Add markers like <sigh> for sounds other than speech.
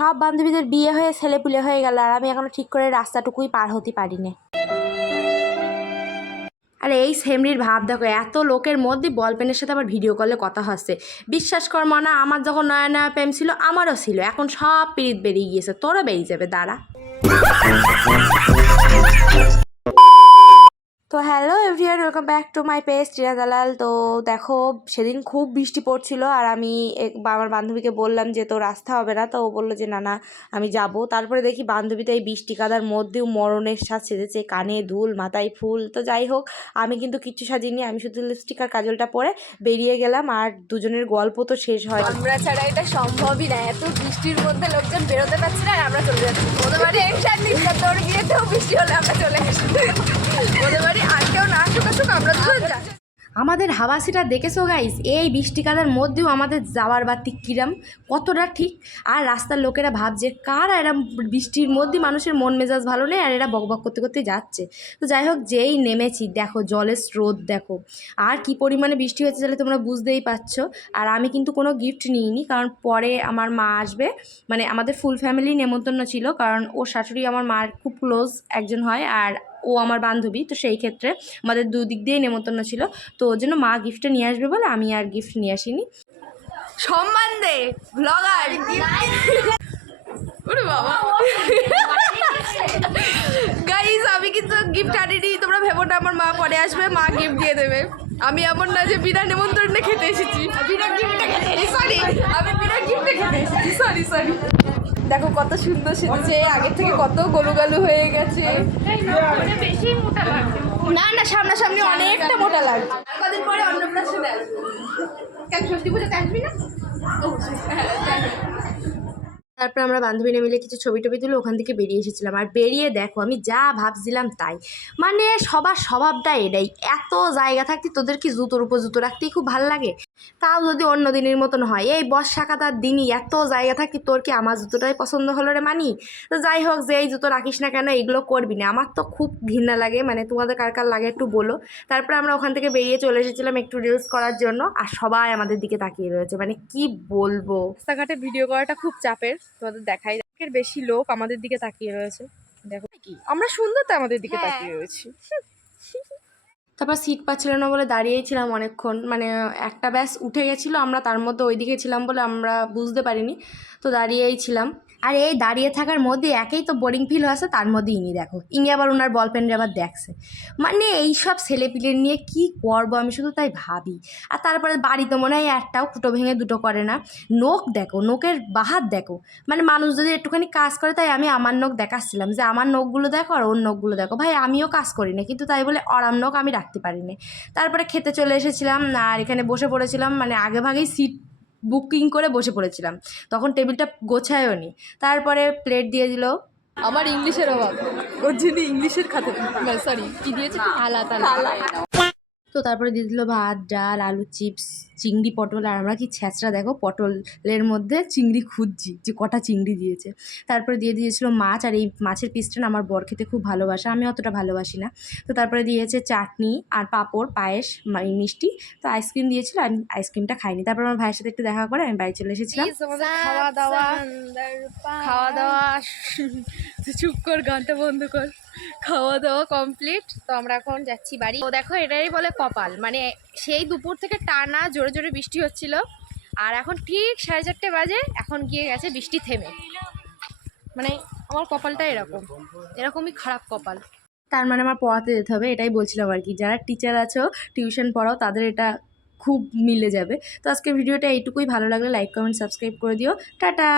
সব বান্ধবীদের বিয়ে হয়ে ছেলেপুলে হয়ে গেল আর আমি এখনও ঠিক করে রাস্তাটুকুই পার হতে পারিনি। আর এই সেমরির ভাব দেখো, এত লোকের মধ্যে বল পেনের সাথে আবার ভিডিও কলে কথা হচ্ছে। বিশ্বাস কর মনা, আমার যখন নয়া নয়া প্রেম ছিল, আমারও ছিল। এখন সব পিরিত বেরিয়ে গিয়েছে। তোরও বেরিয়ে যাবে, দাঁড়া। তো hello everyone, welcome back to my page টিরা দালাল। তো দেখো, সেদিন খুব বৃষ্টি পড়ছিল আর আমি আমার বান্ধবীকে বললাম যে তো রাস্তা হবে না? তো ও বলল যে, না না, আমি যাব। তারপরে দেখি বান্ধবীটা এই বৃষ্টি কাদার মধ্যেও মরণের সাজ সেজেছে, কানে দুল, মাথায় ফুল। তো যাই হোক, আমি কিন্তু কিচ্ছু সাজিনি, আমি শুধু লিপস্টিক আর কাজলটা পরে বেরিয়ে গেলাম আর দুজনের গল্প তো শেষ হয়। আমরা ছাড়া এটা সম্ভবই না, এত বৃষ্টির মধ্যে লোকজন বেরোতে পারছে না আর আমরা চলে যাচ্ছি। বাড়ি টেনশন নিস না তোর বিয়েতেও বৃষ্টি হলে আমরা চলে আসি আর কেউ না আমাদের হাওয়াসিটা দেখেছ গাইস এই বৃষ্টি কাদার মধ্যেও আমাদের যাওয়ার বাতি কিরাম, কতটা ঠিক? আর রাস্তার লোকেরা ভাবছে, কারা এরা বৃষ্টির মধ্যে মানুষের মন মেজাজ ভালো নেই, আর এরা বকবক করতে করতে যাচ্ছে। তো যাই হোক, যেই নেমেছি, দেখো, জলের স্রোত দেখো। আর কি পরিমাণে বৃষ্টি হয়েছে তাহলে তোমরা বুঝতেই পারছ। আর আমি কিন্তু কোনো গিফট নিইনি, কারণ পরে আমার মা আসবে। মানে আমাদের ফুল ফ্যামিলি নেমন্তন্ন ছিল, কারণ ও শাশুড়ি আমার মার খুব ক্লোজ একজন হয়, আর ও আমার বান্ধবী তো সেই ক্ষেত্রে আমাদের দুদিক দিয়েই নেমন্তন্ন ছিল। তো ওর জন্য মা গিফটটা নিয়ে আসবে বলে আমি আর গিফট নিয়ে আসিনি। সম্মান দে ব্লগার ওরে বাবা। গাইজ আমি কিন্তু গিফট আনিনি তোমরা ভেবো না আমার মা পরে আসবে মা গিফট দিয়ে দেবে। আমি এমন না যে বিনা নিমন্ত্রণে খেতে এসেছি। বিনা গিফটে খেতে সরি আমি বিনা গিফটে খেতে এসেছি। সরি সরি দেখো কত সুন্দর সেজেছে আগের থেকে কত গলু গালু হয়ে গেছে। না না সামনাসামনি অনেকটা মোটা লাগছে। কদিন পরে অন্নপ্রাশনে আসবে। কেন ষষ্ঠী পুজোতে আসবি না? তারপর আমরা বান্ধবীরা মিলে কিছু ছবি টবি তুলে ওখান থেকে বেরিয়ে এসেছিলাম। আর বেরিয়ে দেখো আমি যা ভাবছিলাম তাই। মানে সবার স্বভাবটা এটাই। এত জায়গা থাকতে তোদের কি জুতোর উপর জুতো রাখতেই খুব ভালো লাগে? তাও যদি অন্য দিনের মতন হয়। এই বর্ষাকাতার দিনই এত জায়গা থাকতে তোর কি আমার জুতোটাই পছন্দ হলো রে মানি? তো যাই হোক যে এই জুতো রাখিস না কেন এগুলো করবি না। আমার তো খুব ঘৃণা লাগে মানে তোমাদের কার কার লাগে একটু বলো। তারপরে আমরা ওখান থেকে বেরিয়ে চলে এসেছিলাম একটু রিলস করার জন্য আর সবাই আমাদের দিকে তাকিয়ে রয়েছে। মানে কি বলব? রাস্তাঘাটে ভিডিও করাটা খুব চাপের তোমাদের দেখাই বেশি লোক আমাদের দিকে তাকিয়ে রয়েছে। দেখো কি? আমরা সুন্দর তো আমাদের দিকে তাকিয়ে রয়েছি। <laughs> তারপর সিট পাচ্ছিল না বলে দাঁড়িয়েছিলাম অনেকক্ষণ। মানে একটা ব্যাস উঠে গেছিল, আমরা তার মধ্যে ওইদিকে ছিলাম বলে আমরা বুঝতে পারিনি। তো দাঁড়িয়েই ছিলাম। আর এই দাঁড়িয়ে থাকার মধ্যে একেই তো বোরিং ফিল হয়েছে, তার মধ্যে ইনি দেখো। ইনি আবার ওনার বল পেন আবার দেখছে। মানে এইসব ছেলেপিলের নিয়ে কি করব আমি শুধু তাই ভাবি। আর তারপরে বাড়িতে মনে হয় একটাও ফুটো ভেঙে দুটো করে না। নোক দেখো নোকের বাহাত দেখো। মানে মানুষ যদি একটুখানি কাজ করে, তাই আমি আমার নখ দেখাচ্ছিলাম যে আমার নখগুলো দেখো আর ওর নখগুলো দেখো। ভাই, আমিও কাজ করি না, কিন্তু তাই বলে অরাম নখ আমি রাখতে পারিনি তারপরে খেতে চলে এসেছিলাম, আর এখানে বসে পড়েছিলাম মানে আগে ভাগেই সিট বুকিং করে বসে পড়েছিলাম। তখন টেবিলটা গোছায়ও নি তারপরে প্লেট দিয়ে দিল। আমার ইংলিশের অভাব। ওর জন্য ইংলিশের খাতে সরি কি দিয়েছে? থালা থালা তো তারপরে দিয়ে দিল ভাত ডাল আলু চিপস। চিংড়ি পটল আর আমরা কি ছ্যাঁচড়া, দেখো, পটলের মধ্যে চিংড়ি খুঁজছি, যে কটা চিংড়ি দিয়েছে। তারপরে দিয়ে দিয়েছিল মাছ, আর এই মাছের পিসটা না আমার বর খেতে খুব ভালোবাসে, আমি অতটা ভালোবাসি না। তো তারপরে দিয়েছে চাটনি আর পাঁপড়, পায়েস মিষ্টি। তো আইসক্রিম দিয়েছিল, আমি আইসক্রিমটা খাইনি। তারপর আমার ভাইয়ের সাথে একটু দেখা করে আমি বাড়ি চলে এসেছিলাম। খাওয়া দাওয়া খাওয়া দাওয়া <laughs> চুপ কর, গানটা বন্ধ কর। খাওয়া দাওয়া কমপ্লিট তো আমরা এখন যাচ্ছি বাড়ি। তো দেখো এটাই বলে কপাল। মানে সেই দুপুর থেকে টানা জোরে জোরে বৃষ্টি হচ্ছিল। আর এখন ঠিক সাড়ে চারটে বাজে, এখন গিয়ে গেছে বৃষ্টি থেমে। মানে আমার কপালটা এরকম, এরকমই খারাপ কপাল। তার মানে আমার পড়াতে যেতে হবে, এটাই বলছিলাম আর কি। যারা টিচার আছো টিউশন পড়াও, তাদের এটা খুব মিলে যাবে। তো আজকের ভিডিওটা এইটুকুই, ভালো লাগলে লাইক কমেন্ট সাবস্ক্রাইব করে দিও। টাটা!